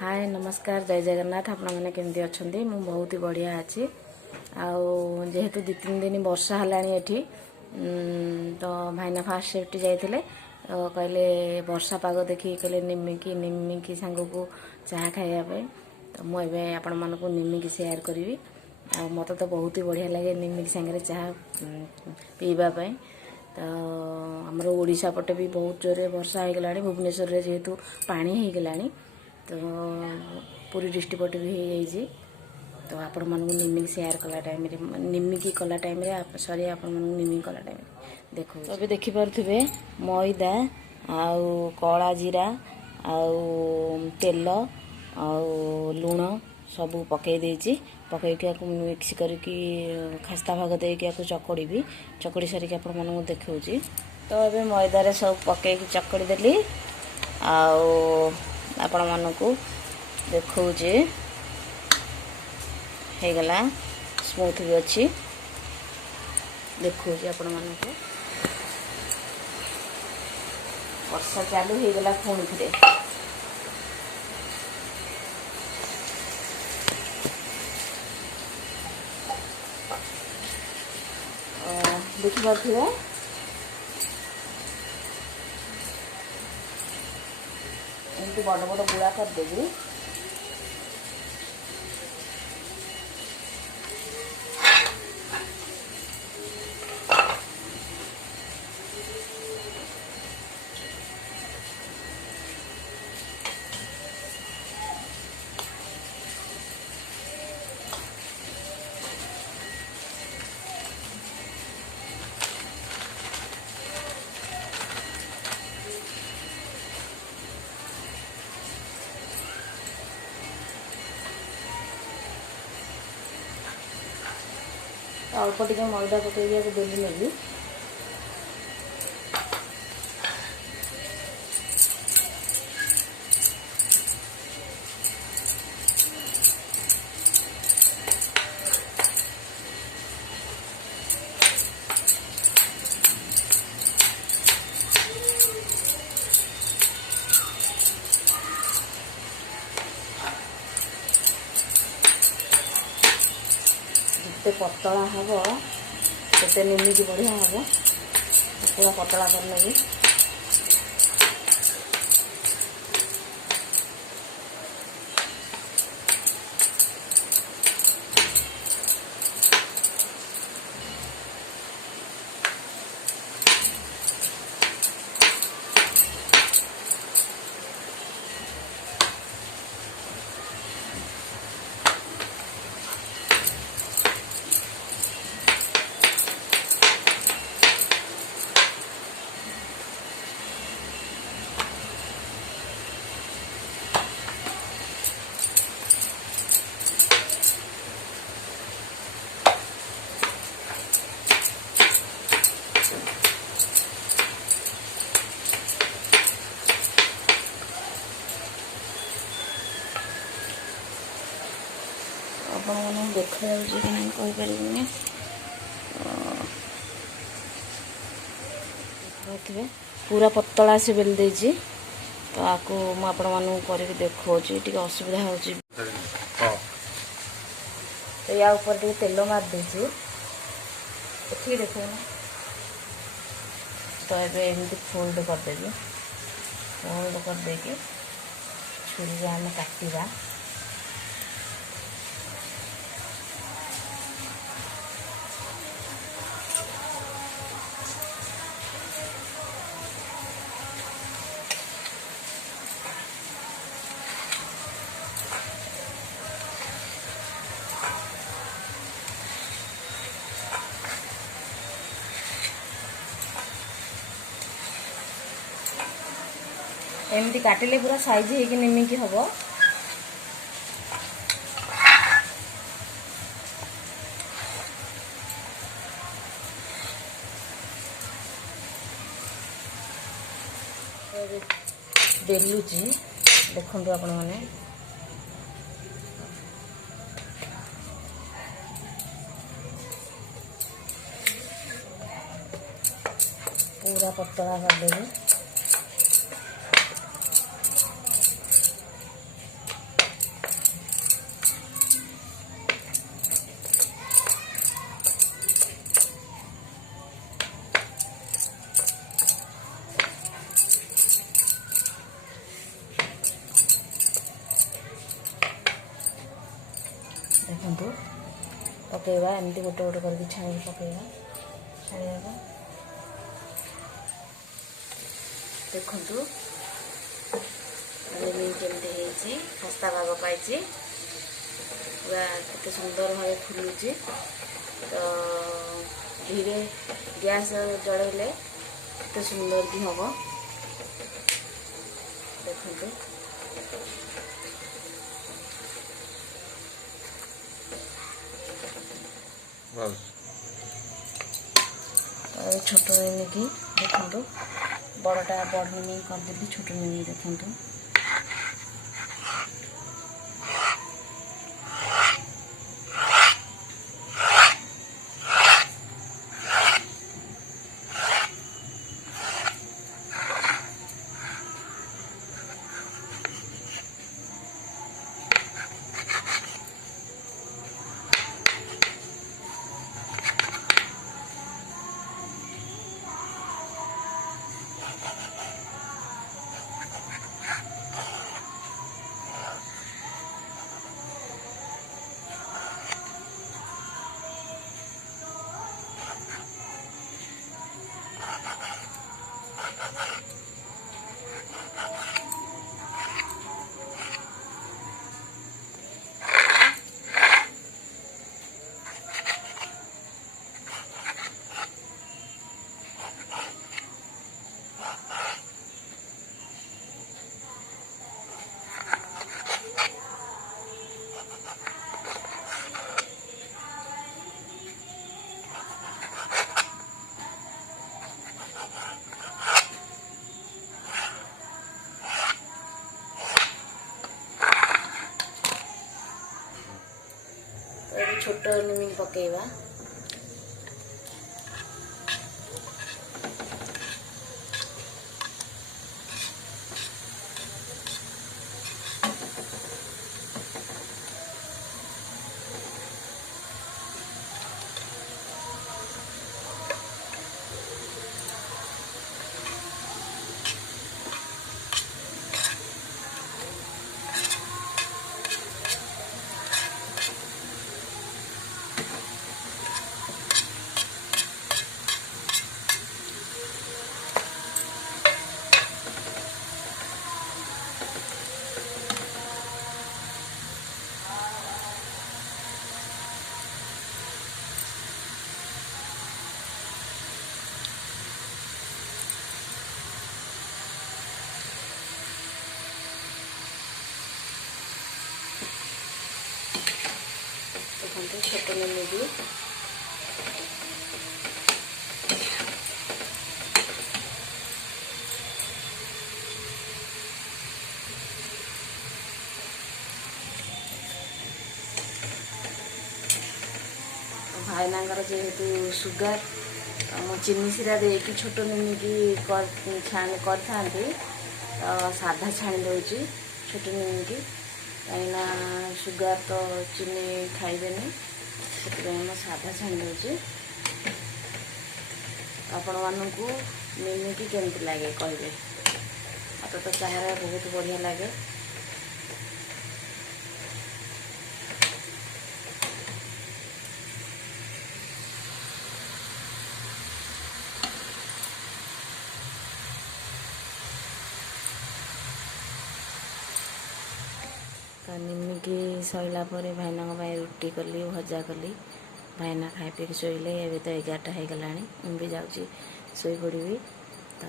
हाय नमस्कार जय जगन्नाथ आपण मैंने केमती अच्छा मु बहुत ही बढ़िया अच्छी जेहेतु 2-3 दिन वर्षा हलाणी एठी तो भाईना फास्ट सेफ्टी जाइए कहले वर्षा पाग देखिए कहले निमिकी निमिकी सांग को चाह खाइबा तो मुझे आपण मानक निमिकी सेयार करी मत तो बहुत ही बढ़िया लगे निमिकी सांगे चाह पीवाई तो आमर ओडिशा पटे भी बहुत जोरे वर्षा हो गला भुवनेश्वर जेहेतु पानी हो गला तो पूरी डिस्ट्रिक्ट पटे भी हो तो आपण मानक निमिकी सेयार कला टाइम निमिकी कला टाइम सॉरी आपण मानक निमिकी कला टाइम देखो तो अभी देखि पारुथिबे मैदा आउ कला जीरा आउ तेल आउ लुण सब पकई देछि पकईकि मिक्स करके खास्ता भाग देकी चकड़ी चकड़ी सारिक आपण मानक देखौछि तो अबे मैदा रे सब पकईकि चकड़ी देली आउ आपण मानक देखौछि हे गला स्मूथ भी अच्छी देखौछि आपण मानक वर्षा चालू हो गला पुणी थे देखिए एमती बड़ बड़ गुड़ा करदेवी अल्प टे मैदा पकईया बेली नेबी जिते पतला हम से निमिकी बढ़िया हम पूरा पतला कर आपन देखा कहीपर पूरा पतला से बेल देजी तो आपको मुझे देखी असुविधा हो तो या ऊपर टे तेल मार देजी ठीक देख तो ये एमती फोल्ड करदेवी फोल्ड करदे छुरी आम काटा एमती काटिले पूरा साइज है निमिकी हम बेलुची देखु आपण मैंने पूरा पतला करदेवी ଦେଖନ୍ତୁ ପକାଇବା ଏମିତି ଗୋଟେ ଗୋଟେ କରିକି ଛାଣିକି ପକାଇବା ଛାଣିବାକୁ। ଦେଖନ୍ତୁ ନିମିକି କେମିତି ହେଇଛି, ଖସ୍ତା ଭାଗ ପାଇଛି, ପୁରା କେତେ ସୁନ୍ଦର ଭାବେ ଫୁଲୁଛି। ତ ଧୀରେ ଗ୍ୟାସ୍ ଜଳେଇଲେ କେତେ ସୁନ୍ଦର ବି ହେବ। ଦେଖନ୍ତୁ ଛୋଟ ନିମିକି ଦେଖନ୍ତୁ, ବଡ଼ଟା ବଡ଼ ନିମିକି କରିଦେଲି, ଛୋଟ ନିମିକି ଦେଖନ୍ତୁ। ଛୋଟ ନିମିକି ପକାଇବା। ଦେଖନ୍ତୁ ଛୋଟ ନିମିକି ଭାଇନାଙ୍କର ଯେହେତୁ ସୁଗାର, ମୁଁ ଚିନି ଶିରା ଦେଇକି ଛୋଟ ନିମିକି କରିଥାନ୍ତି, ତ ସାଧା ଛାଣି ଦେଉଛି ଛୋଟ ନିମିକି, କାହିଁକିନା ସୁଗାର ତ ଚିନି ଖାଇବେନି, ସେଥିପାଇଁ ମୁଁ ସାଧା ଛାଣି ଦେଉଛି। ଆପଣମାନଙ୍କୁ ନିମିକି କେମିତି ଲାଗେ କହିବେ। ମୋତେ ତ ଚାହାରେ ବହୁତ ବଢ଼ିଆ ଲାଗେ। ତ ନିମିକି ସରିଲା ପରେ ଭାଇନାଙ୍କ ପାଇଁ ରୁଟି କଲି, ଭଜା କଲି। ଭାଇନା ଖାଇ ପିଇକି ଶୋଇଲେ। ଏବେ ତ 11ଟା ହେଇଗଲାଣି, ମୁଁ ବି ଯାଉଛି ଶୋଇପଡ଼ିବି। ତ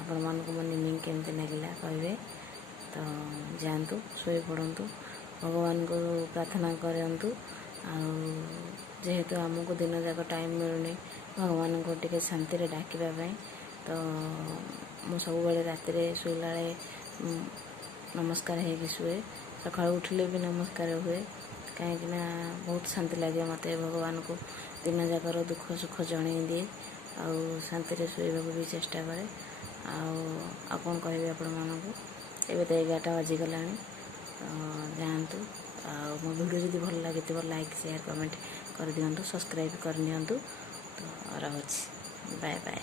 ଆପଣମାନଙ୍କୁ ମୋ ନିମିକି କେମିତି ଲାଗିଲା କହିବେ। ତ ଯାଆନ୍ତୁ ଶୋଇପଡ଼ନ୍ତୁ, ଭଗବାନଙ୍କୁ ପ୍ରାର୍ଥନା କରନ୍ତୁ। ଆଉ ଯେହେତୁ ଆମକୁ ଦିନ ଯାକ ଟାଇମ୍ ମିଳୁନି ଭଗବାନଙ୍କୁ ଟିକେ ଶାନ୍ତିରେ ଡାକିବା ପାଇଁ, ତ ମୁଁ ସବୁବେଳେ ରାତିରେ ଶୋଇଲା ବେଳେ ନମସ୍କାର ହେଇକି ଶୁଏ। ସକାଳୁ ଉଠିଲେ ବି ନମସ୍କାର ହୁଏ, କାହିଁକିନା ବହୁତ ଶାନ୍ତି ଲାଗେ ମୋତେ। ଭଗବାନଙ୍କୁ ଦିନ ଯାକର ଦୁଃଖ ସୁଖ ଜଣେଇ ଦିଏ, ଆଉ ଶାନ୍ତିରେ ଶୋଇବାକୁ ବି ଚେଷ୍ଟା କରେ। ଆଉ କ'ଣ କହିବି ଆପଣମାନଙ୍କୁ। ଏବେ ତ 11ଟା ବାଜିଗଲାଣି। ଯାଆନ୍ତୁ, ଆଉ ମୋ ଭିଡ଼ିଓ ଯଦି ଭଲ ଲାଗିଥିବ ଲାଇକ୍, ସେୟାର, କମେଣ୍ଟ କରିଦିଅନ୍ତୁ, ସବସ୍କ୍ରାଇବ୍ କରିନିଅନ୍ତୁ। ତ ରହୁଛି, ବାଏ ବାଏ।